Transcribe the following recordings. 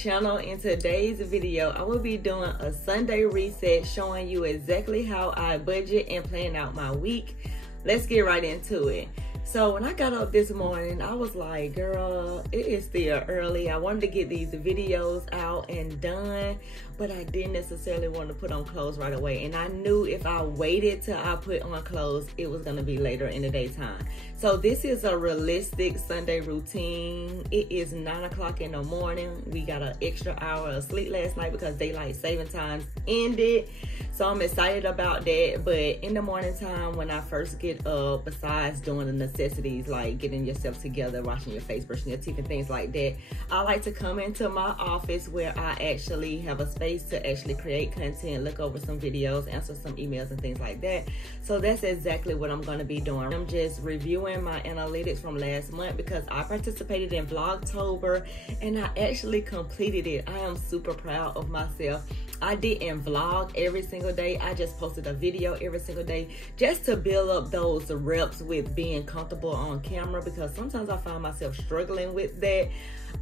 channel. In today's video, I will be doing a Sunday reset showing you exactly how I budget and plan out my week. Let's get right into it. So when I got up this morning, I was like, girl, it is still early. I wanted to get these videos out and done, but I didn't necessarily want to put on clothes right away. And I knew if I waited till I put on clothes, it was going to be later in the daytime. So this is a realistic Sunday routine. It is 9 o'clock in the morning. We got an extra hour of sleep last night because daylight saving time ended. So I'm excited about that. But in the morning time, when I first get up, besides doing the necessities like getting yourself together, washing your face, brushing your teeth and things like that, I like to come into my office where I actually have a space to actually create content, look over some videos, answer some emails and things like that. So that's exactly what I'm going to be doing. I'm just reviewing my analytics from last month because I participated in Vlogtober and I actually completed it. I am super proud of myself. I didn't vlog every single day. I just posted a video every single day just to build up those reps with being comfortable on camera, because sometimes I find myself struggling with that.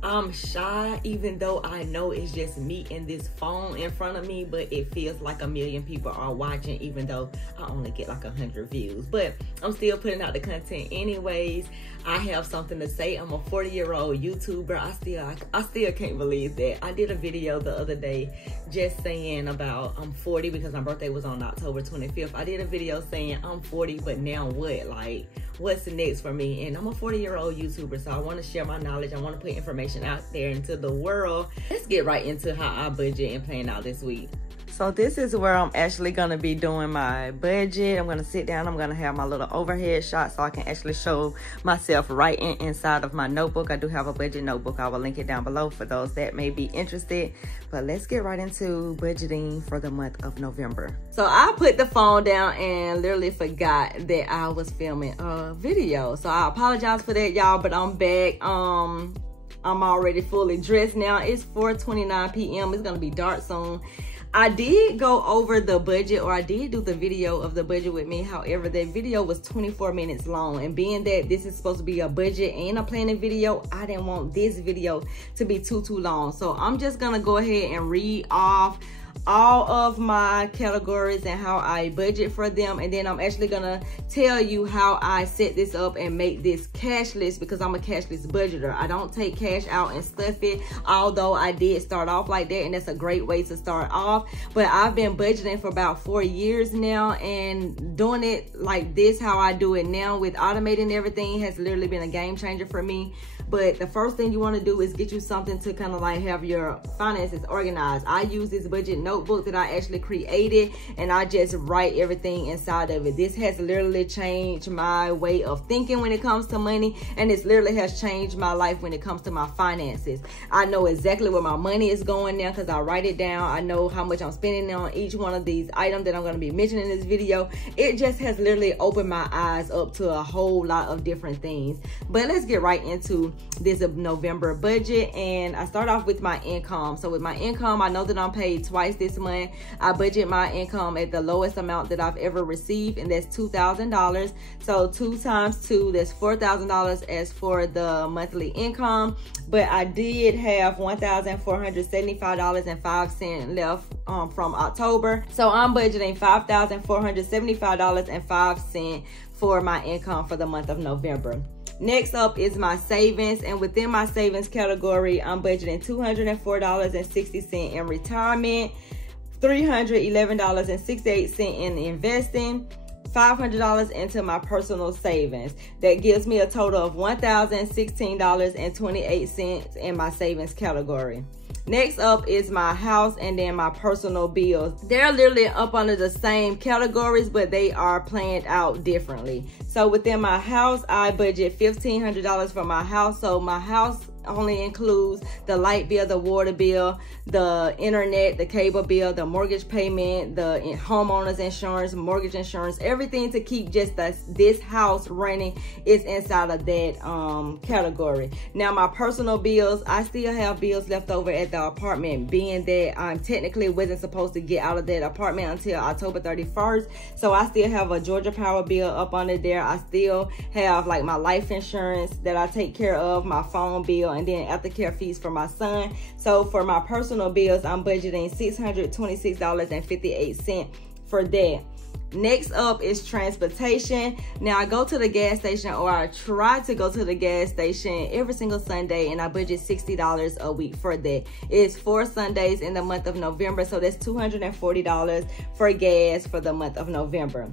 I'm shy, even though I know it's just me and this phone in front of me, but it feels like a million people are watching, even though I only get like 100 views. But I'm still putting out the content anyways. I have something to say. I'm a 40-year-old YouTuber. I still can't believe that. I did a video the other day just saying about I'm 40 because my birthday was on October 25th. I did a video saying I'm 40, but now what? Like, what's next for me? And I'm a 40-year-old YouTuber, so I want to share my knowledge. I want to put information out there into the world. Let's get right into how I budget and plan out this week. So this is where I'm actually going to be doing my budget. I'm going to sit down. I'm going to have my little overhead shot so I can actually show myself writing inside of my notebook. I do have a budget notebook. I will link it down below for those that may be interested. But let's get right into budgeting for the month of November. So I put the phone down and literally forgot that I was filming a video. So I apologize for that, y'all, but I'm back. I'm already fully dressed now. It's 4:29 p.m. It's going to be dark soon. I did go over the budget, or I did do the video of the budget with me. However, that video was 24 minutes long. And being that this is supposed to be a budget and a planning video, I didn't want this video to be too long. So I'm just going to go ahead and read off all of my categories and how I budget for them, and then I'm actually gonna tell you how I set this up and make this cashless, because I'm a cashless budgeter. I don't take cash out and stuff it, although I did start off like that, and that's a great way to start off. But I've been budgeting for about 4 years now, and doing it like this, how I do it now with automating everything, has literally been a game changer for me. But the first thing you want to do is get you something to kind of like have your finances organized. I use this budget notebook that I actually created, and I just write everything inside of it. This has literally changed my way of thinking when it comes to money, and this literally has changed my life when it comes to my finances. I know exactly where my money is going now because I write it down. I know how much I'm spending on each one of these items that I'm going to be mentioning in this video. It just has literally opened my eyes up to a whole lot of different things. But let's get right into this November budget, and I start off with my income. So with my income, I know that I'm paid twice this month. I budget my income at the lowest amount that I've ever received, and that's $2,000. So 2 times 2, that's $4,000 as for the monthly income. But I did have $1,475.05 left from October. So I'm budgeting $5,475.05 for my income for the month of November. Next up is my savings, and within my savings category, I'm budgeting $204.60 in retirement, $311.68 in investing, $500 into my personal savings. That gives me a total of $1,016.28 in my savings category. Next up is my house and then my personal bills. They're literally up under the same categories, but they are planned out differently. So within my house, I budget $1,500 for my house. So my house only includes the light bill, the water bill, the internet, the cable bill, the mortgage payment, the homeowner's insurance, mortgage insurance, everything to keep just this house running is inside of that category. Now my personal bills, I still have bills left over at the apartment, being that I technically wasn't supposed to get out of that apartment until October 31st. So I still have a Georgia Power bill up under there. I still have like my life insurance that I take care of, my phone bill, and then aftercare fees for my son. So for my personal bills, I'm budgeting $626.58 for that. Next up is transportation. Now I go to the gas station, or I try to go to the gas station every single Sunday, and I budget $60 a week for that. It's 4 Sundays in the month of November, so that's $240 for gas for the month of November.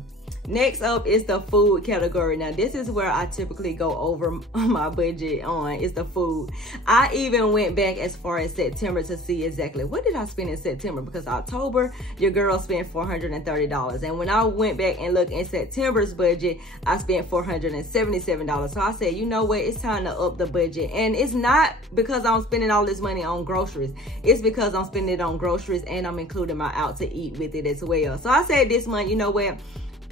Next up is the food category. Now this is where I typically go over my budget on, is the food. I even went back as far as September to see exactly what did I spend in September, because October your girl spent $430, and when I went back and looked in September's budget, I spent $477. So I said, you know what, it's time to up the budget. And it's not because I'm spending all this money on groceries, it's because I'm spending it on groceries and I'm including my out to eat with it as well. So I said this month, you know what,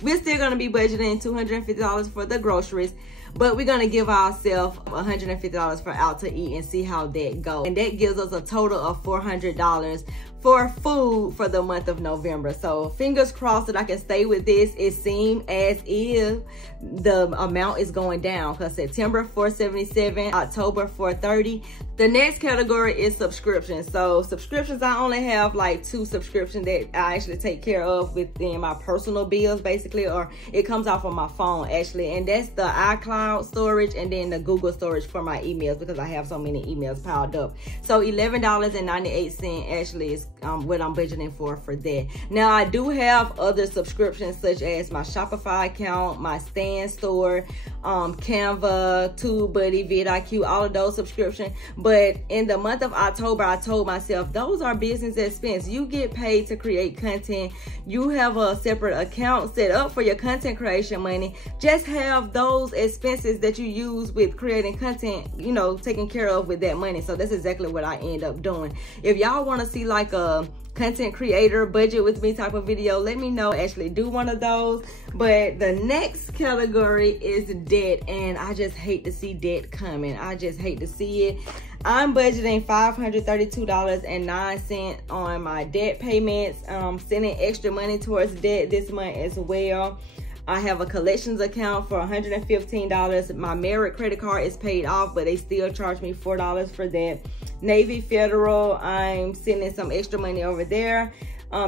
we're still going to be budgeting $250 for the groceries, but we're going to give ourselves $150 for out to eat and see how that goes. And that gives us a total of $400 for food for the month of November. So fingers crossed that I can stay with this. It seems as if the amount is going down, because September $477, October $430. The next category is subscriptions. So subscriptions, I only have like 2 subscriptions that I actually take care of within my personal bills, basically, or it comes off of my phone actually, and that's the iCloud storage and then the Google storage for my emails, because I have so many emails piled up. So $11.98 actually is what I'm budgeting for that. Now I do have other subscriptions such as my Shopify account, my Stan store, Canva, TubeBuddy, vidIQ, all of those subscriptions. But in the month of October, I told myself those are business expense. You get paid to create content. You have a separate account set up for your content creation money. Just have those expenses that you use with creating content, you know, taken care of with that money. So that's exactly what I end up doing. If y'all want to see like a content creator budget with me type of video, let me know. Actually do one of those. But the next category is debt, and I just hate to see debt coming. I just hate to see it. I'm budgeting $532.09 on my debt payments. Sending extra money towards debt this month as well. I have a collections account for $115. My Merit credit card is paid off, but they still charge me $4 for that. Navy Federal, I'm sending some extra money over there.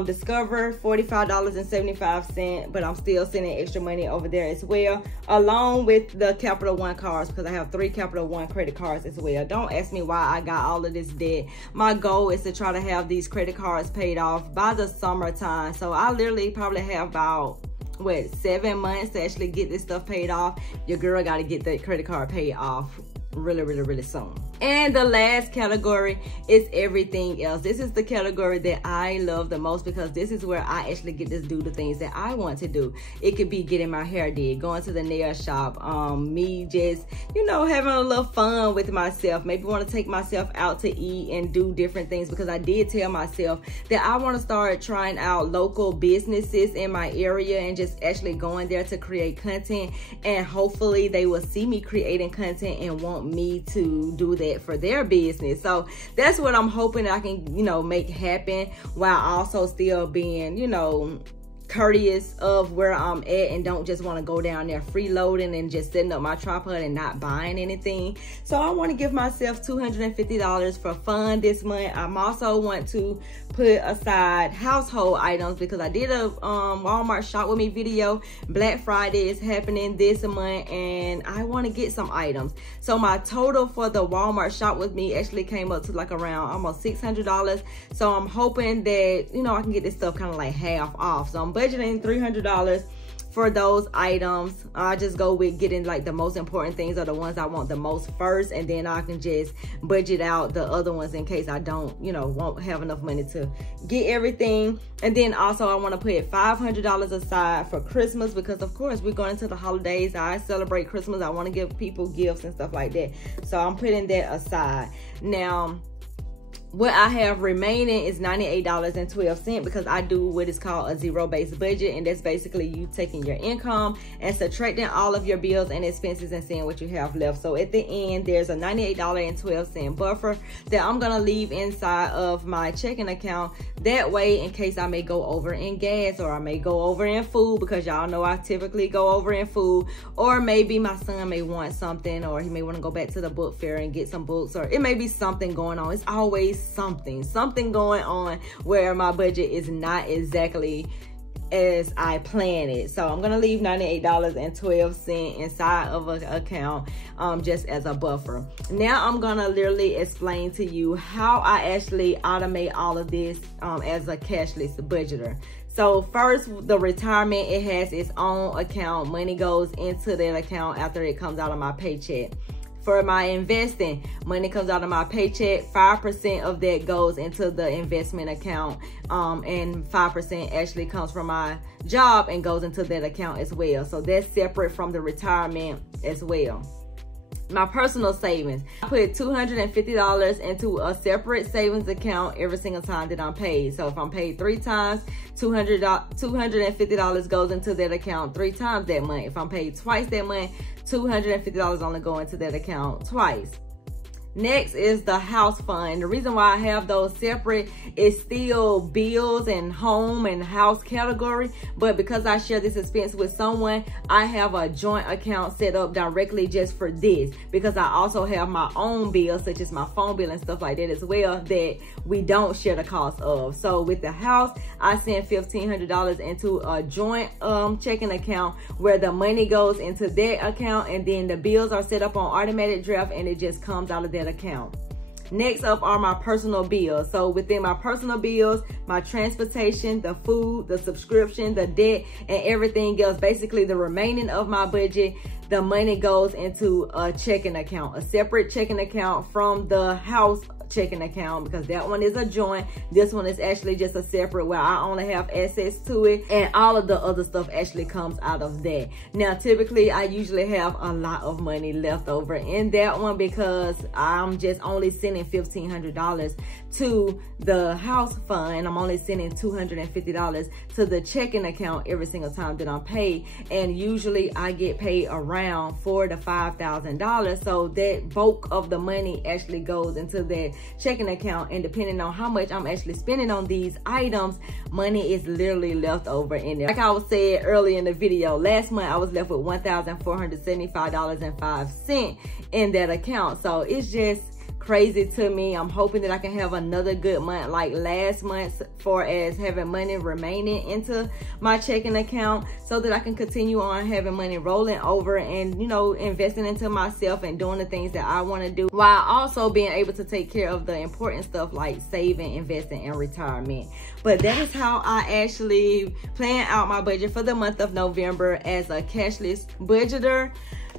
Discover, $45.75, but I'm still sending extra money over there as well, along with the Capital One cards, because I have 3 Capital One credit cards as well. Don't ask me why I got all of this debt. My goal is to try to have these credit cards paid off by the summertime. So I literally probably have about 7 months to actually get this stuff paid off. Your girl got to get that credit card paid off really soon. And the last category is everything else. This is the category that I love the most, because this is where I actually get to do the things that I want to do. It could be getting my hair did, going to the nail shop, me just, you know, having a little fun with myself. Maybe want to take myself out to eat and do different things, because I did tell myself that I want to start trying out local businesses in my area and just actually going there to create content, and hopefully they will see me creating content and want me to do that for their business. So that's what I'm hoping I can, you know, make happen, while also still being, you know, courteous of where I'm at, and don't just want to go down there freeloading and just setting up my tripod and not buying anything. So I want to give myself $250 for fun this month. I'm also want to put aside household items, because I did a Walmart shop with me video. Black Friday is happening this month and I want to get some items. So my total for the Walmart shop with me actually came up to like around almost $600. So I'm hoping that, you know, I can get this stuff kind of like half off. So I'm budgeting $300 for those items. I just go with getting like the most important things, are the ones I want the most first, and then I can just budget out the other ones in case I don't, you know, won't have enough money to get everything. And then also I want to put $500 aside for Christmas, because of course we're going into the holidays. I celebrate Christmas. I want to give people gifts and stuff like that. So I'm putting that aside. Now, what I have remaining is $98.12 because I do what is called a zero-based budget, and that's basically you taking your income and subtracting all of your bills and expenses and seeing what you have left. So at the end, there's a $98.12 buffer that I'm gonna leave inside of my checking account. That way, in case I may go over in gas, or I may go over in food, because y'all know I typically go over in food, or maybe my son may want something, or he may want to go back to the book fair and get some books, or it may be something going on. It's always something going on where my budget is not exactly as I planned it. So I'm gonna leave $98.12 inside of an account just as a buffer. Now I'm gonna literally explain to you how I actually automate all of this as a cashless budgeter. So first, the retirement, it has its own account. Money goes into that account after it comes out of my paycheck. For my investing, money comes out of my paycheck. 5% of that goes into the investment account, and 5% actually comes from my job and goes into that account as well. So that's separate from the retirement as well. My personal savings, I put $250 into a separate savings account every single time that I'm paid. So if I'm paid 3 times, $250 goes into that account 3 times that month. If I'm paid twice that month, $250 only go into that account twice. Next is the house fund. The reason why I have those separate is still bills and home and house category, but because I share this expense with someone, I have a joint account set up directly just for this, because I also have my own bills, such as my phone bill and stuff like that as well, that we don't share the cost of. So with the house, I send $1,500 into a joint checking account where the money goes into that account, and then the bills are set up on automatic draft and it just comes out of that account. Next up are my personal bills. So within my personal bills, my transportation, the food, the subscription, the debt, and everything else, basically the remaining of my budget, the money goes into a checking account, a separate checking account from the house checking account, because that one is a joint. This one is actually just a separate where I only have access to it, and all of the other stuff actually comes out of that. Now typically I usually have a lot of money left over in that one because I'm just only sending $1,500 to the house fund. I'm only sending $250 to the checking account every single time that I'm paid, and usually I get paid around $4,000 to $5,000. So that bulk of the money actually goes into that checking account, and depending on how much I'm actually spending on these items, money is literally left over in there. Like I was saying earlier in the video, last month I was left with $1,475.05 in that account. So it's just crazy to me. I'm hoping that I can have another good month like last month, for as having money remaining into my checking account, so that I can continue on having money rolling over and, you know, investing into myself and doing the things that I want to do, while also being able to take care of the important stuff like saving, investing, and retirement. But that is how I actually plan out my budget for the month of November as a cashless budgeter.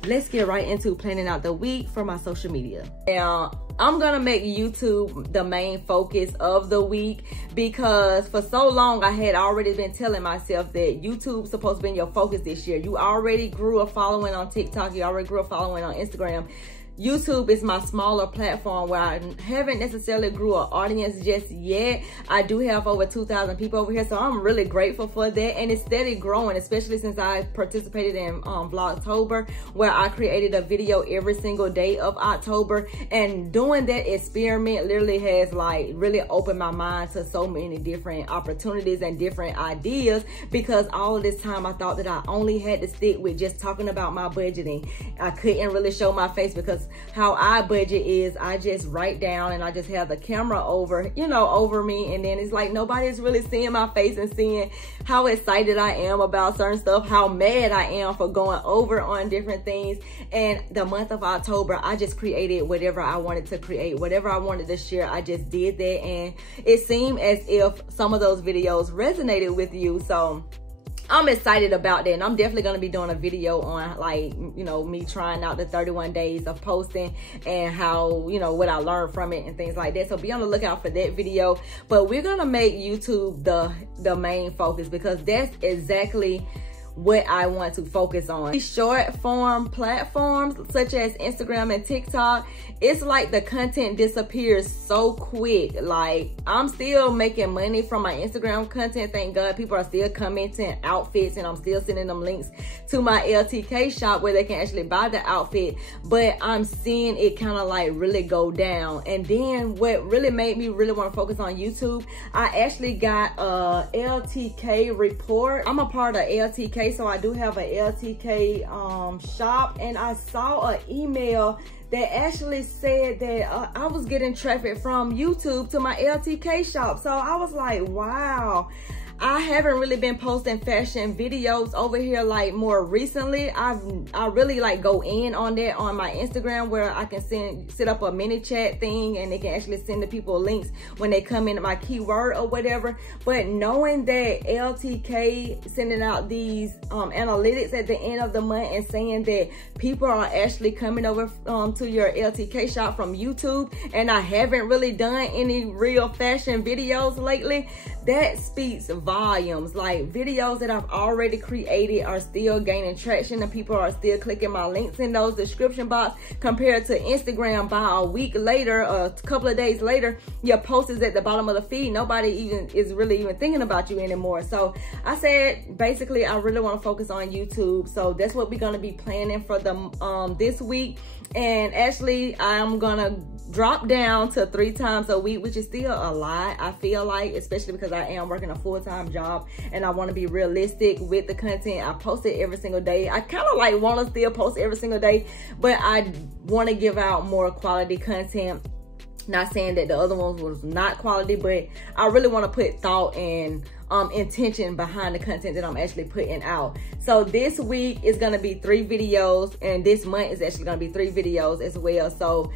Let's get right into planning out the week for my social media. Now, I'm gonna make YouTube the main focus of the week, because for so long I had already been telling myself that YouTube's supposed to be your focus this year. You already grew a following on TikTok, you already grew a following on Instagram. YouTube is my smaller platform where I haven't necessarily grew an audience just yet. I do have over 2,000 people over here, so I'm really grateful for that, and it's steady growing, especially since I participated in Vlogtober, where I created a video every single day of October. And doing that experiment literally has like really opened my mind to so many different opportunities and different ideas, because all of this time I thought that I only had to stick with just talking about my budgeting. I couldn't really show my face, because how I budget is I just write down and I just have the camera over, you know, over me, and then it's like nobody's really seeing my face and seeing how excited I am about certain stuff, how mad I am for going over on different things. And the month of October, I just created whatever I wanted to create, whatever I wanted to share, I just did that, and it seemed as if some of those videos resonated with you. So I'm excited about that, and I'm definitely going to be doing a video on, like, you know, me trying out the 31 days of posting and how, you know, what I learned from it and things like that. So be on the lookout for that video. But we're going to make YouTube the main focus, because that's exactly what I want to focus on. These short form platforms such as Instagram and TikTok, it's like the content disappears so quick. Like, I'm still making money from my Instagram content, thank God. People are still commenting outfits, and I'm still sending them links to my LTK shop where they can actually buy the outfit, but I'm seeing it kind of like really go down. And then what really made me really want to focus on YouTube, I actually got a LTK report. I'm a part of LTK, so I do have a LTK shop, and I saw an email that actually said that I was getting traffic from YouTube to my LTK shop. So I was like, wow. I haven't really been posting fashion videos over here like more recently. I really like go in on that on my Instagram, where I can set up a mini chat thing, and they can actually send the people links when they come in my keyword or whatever. But knowing that LTK sending out these analytics at the end of the month and saying that people are actually coming over to your LTK shop from YouTube, and I haven't really done any real fashion videos lately, that speaks volumes. Like, videos that I've already created are still gaining traction, and people are still clicking my links in those description box, compared to Instagram. By a week later, a couple of days later, your post is at the bottom of the feed. Nobody even is really even thinking about you anymore. So I said, basically, I really want to focus on YouTube. So that's what we're going to be planning for the this week. And actually, I'm gonna drop down to 3 times a week, which is still a lot, I feel like, especially because I am working a full-time job and I want to be realistic with the content. I post it every single day. I kind of like want to still post every single day, but I want to give out more quality content. Not saying that the other ones was not quality, but I really want to put thought and intention behind the content that I'm actually putting out. So this week is going to be 3 videos, and this month is actually going to be 3 videos as well. So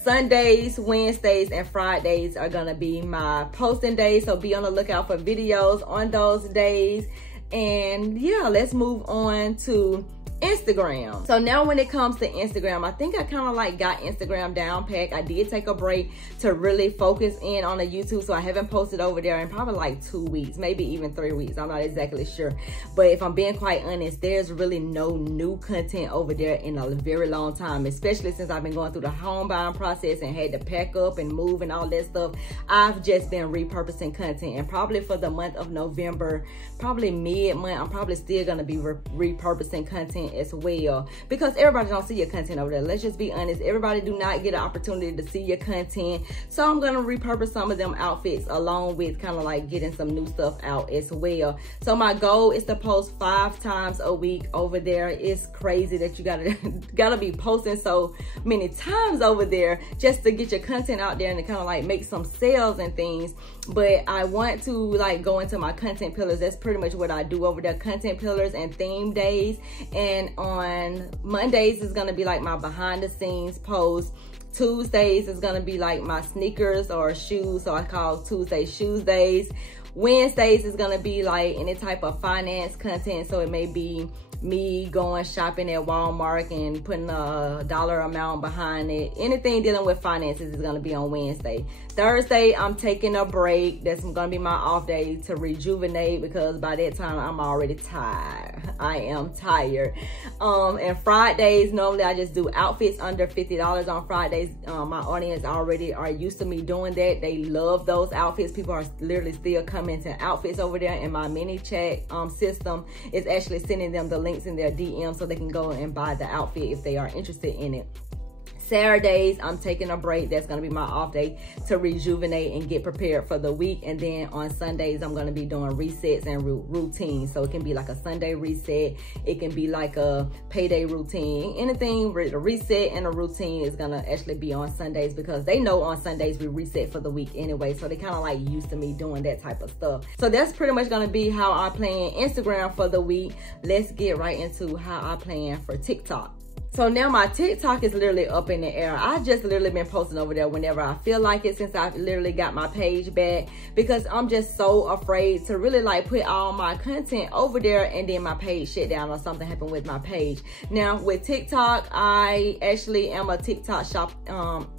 Sundays, Wednesdays, and Fridays are going to be my posting days. So be on the lookout for videos on those days. And yeah, let's move on to Instagram. So now when it comes to Instagram, I think I kind of like got Instagram down packed. I did take a break to really focus in on the YouTube, so I haven't posted over there in probably like 2 weeks, maybe even 3 weeks. I'm not exactly sure, but if I'm being quite honest, there's really no new content over there in a very long time, especially since I've been going through the home buying process and had to pack up and move and all that stuff. I've just been repurposing content, and probably for the month of November, probably mid-month, I'm probably still gonna be repurposing content as well, because everybody don't see your content over there. Let's just be honest, everybody do not get an opportunity to see your content. So I'm gonna repurpose some of them outfits along with kind of like getting some new stuff out as well. So my goal is to post 5 times a week over there. It's crazy that you gotta be posting so many times over there just to get your content out there and to kind of like make some sales and things. But I want to like go into my content pillars. That's pretty much what I do over there, content pillars and theme days. And on Mondays is gonna be like my behind the scenes post. Tuesdays is gonna be like my sneakers or shoes, so I call Tuesday shoes days. Wednesdays is gonna be like any type of finance content, so it may be me going shopping at Walmart and putting a dollar amount behind it. Anything dealing with finances is gonna be on Wednesday. Thursday, I'm taking a break. That's gonna be my off day to rejuvenate, because by that time I'm already tired. I am tired. And Fridays, normally I just do outfits under $50 on Fridays. My audience already are used to me doing that. They love those outfits. People are literally still coming to outfits over there, and my mini chat system is actually sending them the links in their DM so they can go and buy the outfit if they are interested in it. Saturdays, I'm taking a break. That's going to be my off day to rejuvenate and get prepared for the week. And then on Sundays, I'm going to be doing resets and routines. So it can be like a Sunday reset. It can be like a payday routine. Anything, a reset and a routine is going to actually be on Sundays, because they know on Sundays we reset for the week anyway. So they kind of like used to me doing that type of stuff. So that's pretty much going to be how I plan Instagram for the week. Let's get right into how I plan for TikTok. So now my TikTok is literally up in the air. I just literally been posting over there whenever I feel like it, since I've literally got my page back, because I'm just so afraid to really like put all my content over there and then my page shut down or something happened with my page. Now with TikTok, I actually am a TikTok shop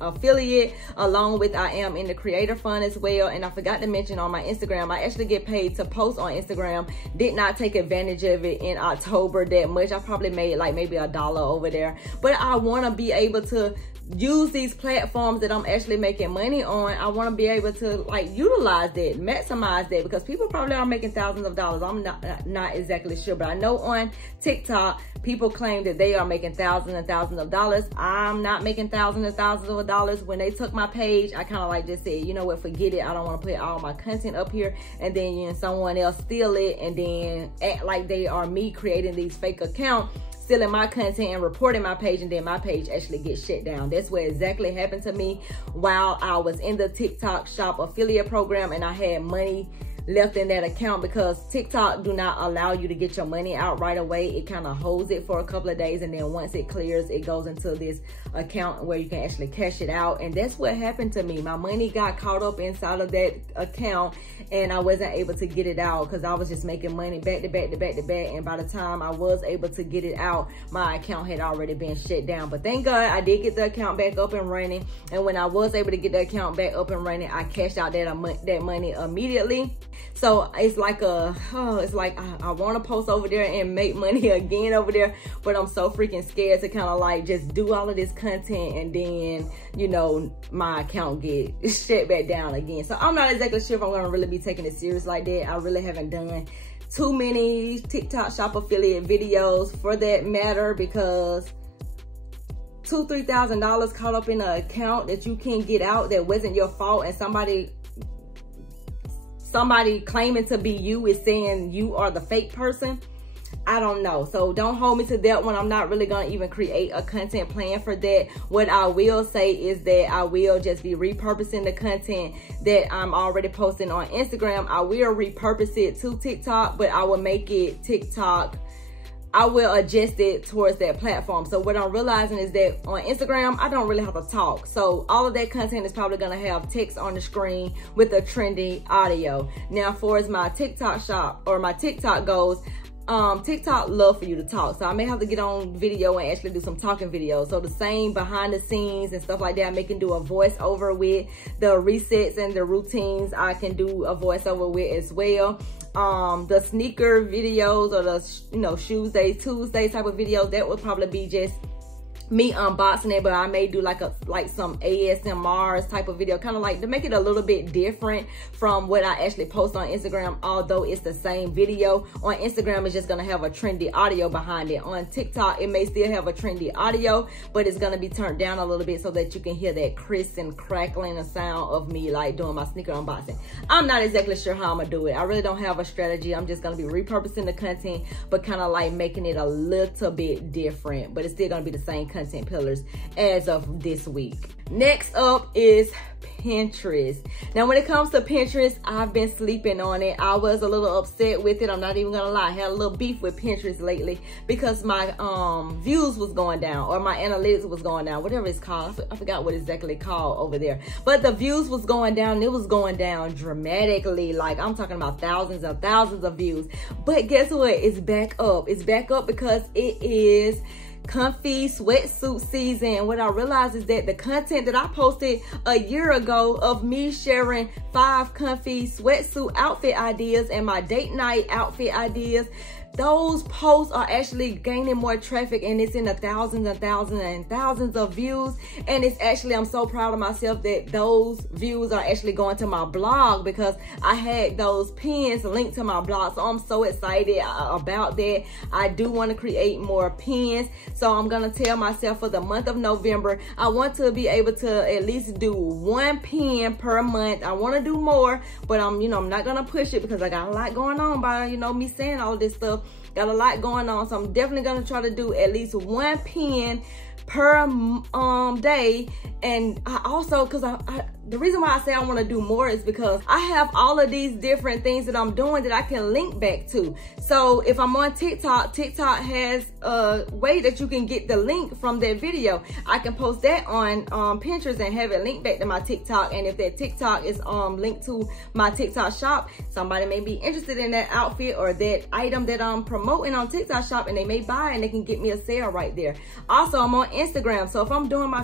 affiliate, along with I am in the creator fund as well. And I forgot to mention on my Instagram, I actually get paid to post on Instagram. Did not take advantage of it in October that much. I probably made like maybe $1 over there. But I want to be able to use these platforms that I'm actually making money on. I want to be able to like utilize that, maximize that, because people probably are making thousands of dollars. I'm not exactly sure, but I know on TikTok people claim that they are making thousands and thousands of dollars. I'm not making thousands and thousands of dollars. When they took my page, I kind of like just said, you know what, forget it. I don't want to put all my content up here and then someone else steal it and then act like they are me creating these fake accounts, stealing my content and reporting my page, and then my page actually gets shut down. That's what exactly happened to me while I was in the TikTok shop affiliate program, and I had money left in that account, because TikTok do not allow you to get your money out right away. It kind of holds it for a couple of days, and then once it clears, it goes into this account where you can actually cash it out. And that's what happened to me. My money got caught up inside of that account, and I wasn't able to get it out because I was just making money back to back to back to back. And by the time I was able to get it out, my account had already been shut down. But thank God I did get the account back up and running. And when I was able to get the account back up and running, I cashed out that money immediately. So it's like I want to post over there and make money again over there, but I'm so freaking scared to kind of like just do all of this content and then, you know, my account get shut back down again. So I'm not exactly sure if I'm going to really be taking it serious like that. I really haven't done too many TikTok shop affiliate videos for that matter, because $2,000-$3,000 caught up in an account that you can't get out, that wasn't your fault, and somebody claiming to be you is saying you are the fake person. I don't know. So don't hold me to that one. I'm not really going to even create a content plan for that. What I will say is that I will just be repurposing the content that I'm already posting on Instagram. I will repurpose it to TikTok, but I will make it TikTok. I will adjust it towards that platform. So what I'm realizing is that on Instagram, I don't really have to talk. So all of that content is probably gonna have text on the screen with a trendy audio. Now, for as my TikTok shop or my TikTok goes, TikTok love for you to talk. So I may have to get on video and actually do some talking videos. So the same behind the scenes and stuff like that, I may can do a voiceover with the resets and the routines. I can do a voiceover with as well. The sneaker videos or the, you know, Tuesday type of videos, that would probably be just me unboxing it, but I may do like some ASMRs type of video, kind of like to make it a little bit different from what I actually post on Instagram, although it's the same video. On Instagram, it's just gonna have a trendy audio behind it. On TikTok, it may still have a trendy audio, but it's gonna be turned down a little bit so that you can hear that crisp and crackling sound of me like doing my sneaker unboxing. I'm not exactly sure how I'm gonna do it. I really don't have a strategy. I'm just gonna be repurposing the content, but kind of like making it a little bit different, but it's still gonna be the same content pillars as of this week. Next up is Pinterest. Now, when it comes to Pinterest, I've been sleeping on it. I was a little upset with it. I'm not even gonna lie. I had a little beef with Pinterest lately because my views was going down, or my analytics was going down, whatever it's called. I forgot what exactly called over there. But the views was going down. It was going down dramatically. Like, I'm talking about thousands and thousands of views. But guess what? It's back up. It's back up because it is comfy sweatsuit season. What I realized is that the content that I posted a year ago of me sharing 5 comfy sweatsuit outfit ideas and my date night outfit ideas, those posts are actually gaining more traffic, and it's in the thousands and thousands and thousands of views. And it's actually, I'm so proud of myself that those views are actually going to my blog, because I had those pins linked to my blog. So I'm so excited about that. I do want to create more pins. So I'm going to tell myself for the month of November, I want to be able to at least do 1 pin per month. I want to do more, but I'm not going to push it because I got a lot going on by, me saying all this stuff. Got a lot going on, so I'm definitely gonna try to do at least 1 pin per day. And I also, because the reason why I say I want to do more is because I have all of these different things that I'm doing that I can link back to. So if I'm on TikTok, TikTok has a way that you can get the link from that video. I can post that on Pinterest and have it linked back to my TikTok. And if that TikTok is linked to my TikTok shop, somebody may be interested in that outfit or that item that I'm promoting on TikTok shop, and they may buy and they can get me a sale right there. Also, I'm on Instagram. So if I'm doing my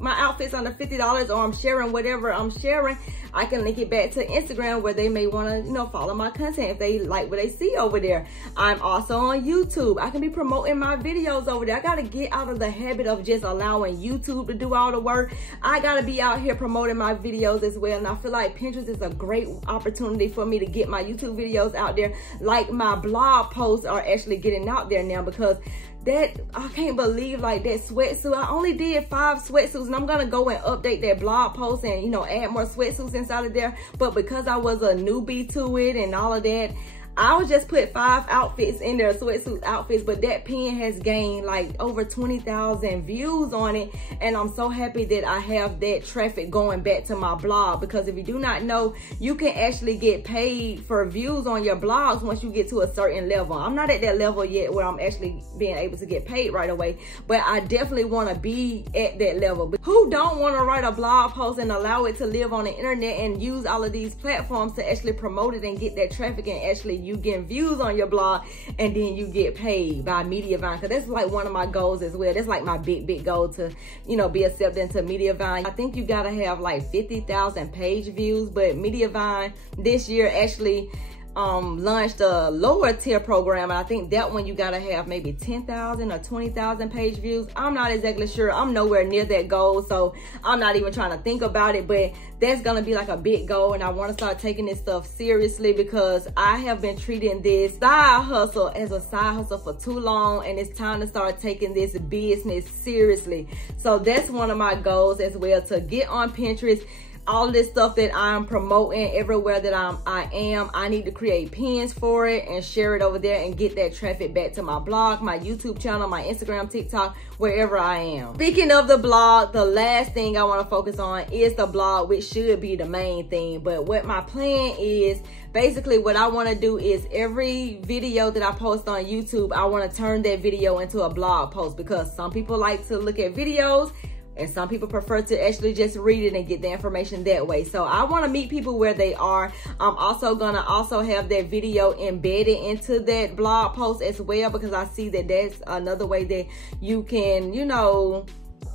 my outfits under $50, or I'm sharing whatever I'm sharing, I can link it back to Instagram where they may want to, you know, follow my content if they like what they see over there. I'm also on YouTube. I can be promoting my videos over there. I got to get out of the habit of just allowing YouTube to do all the work. I got to be out here promoting my videos as well. And I feel like Pinterest is a great opportunity for me to get my YouTube videos out there. Like my blog posts are actually getting out there now, because that, I can't believe, like, that sweatsuit, I only did 5 sweatsuits, and I'm gonna go and update that blog post and, you know, add more sweatsuits inside of there. But because I was a newbie to it and all of that, I would just put 5 outfits in there, sweatsuit outfits, but that pin has gained like over 20,000 views on it. And I'm so happy that I have that traffic going back to my blog, because if you do not know, you can actually get paid for views on your blogs once you get to a certain level. I'm not at that level yet where I'm actually being able to get paid right away, but I definitely want to be at that level. But who don't want to write a blog post and allow it to live on the internet and use all of these platforms to actually promote it and get that traffic, and actually you getting views on your blog, and then you get paid by Mediavine? Because that's like one of my goals as well. That's like my big goal, to, you know, be accepted into Mediavine. I think you gotta have like 50,000 page views, but Mediavine this year actually launched a lower tier program, and I think that one you gotta have maybe 10,000 or 20,000 page views. I'm not exactly sure. I'm nowhere near that goal, so I'm not even trying to think about it, but that's gonna be like a big goal. And I want to start taking this stuff seriously, because I have been treating this side hustle as a side hustle for too long, and it's time to start taking this business seriously. So that's one of my goals as well, to get on Pinterest. All this stuff that I'm promoting everywhere that I need to create pins for it and share it over there and get that traffic back to my blog, my YouTube channel, my Instagram, TikTok, wherever I am. Speaking of the blog, the last thing I want to focus on is the blog, which should be the main thing. But what my plan is, basically what I want to do is every video that I post on YouTube, I want to turn that video into a blog post, because some people like to look at videos and some people prefer to actually just read it and get the information that way. So I want to meet people where they are. I'm also gonna have that video embedded into that blog post as well, because I see that that's another way that you can, you know,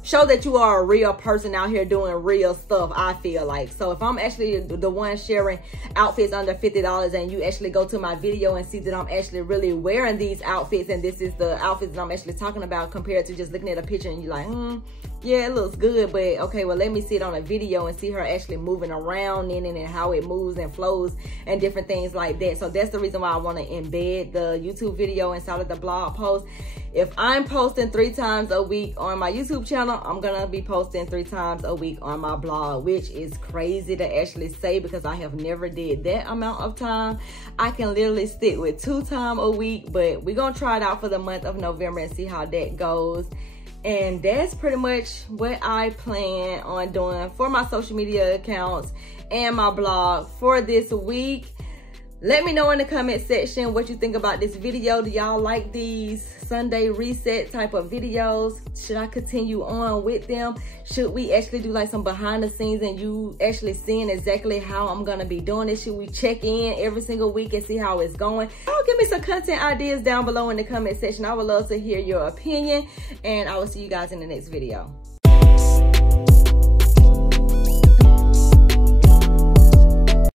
show that you are a real person out here doing real stuff, I feel like. So if I'm actually the one sharing outfits under $50, and you actually go to my video and see that I'm actually really wearing these outfits, and this is the outfits that I'm actually talking about, compared to just looking at a picture and you're like, yeah, it looks good, but okay, well, let me see it on a video and see her actually moving around in it and how it moves and flows and different things like that. So that's the reason why I want to embed the YouTube video inside of the blog post. If I'm posting 3 times a week on my YouTube channel, I'm gonna be posting 3 times a week on my blog, which is crazy to actually say, because I have never did that amount of time. I can literally stick with 2 times a week, but we're gonna try it out for the month of November and see how that goes. And that's pretty much what I plan on doing for my social media accounts and my blog for this week. Let me know in the comment section what you think about this video. Do y'all like these Sunday reset type of videos? Should I continue on with them? Should we actually do like some behind the scenes and you actually seeing exactly how I'm gonna be doing this? Should we check in every single week and see how it's going? Oh, give me some content ideas down below in the comment section. I would love to hear your opinion, and I will see you guys in the next video.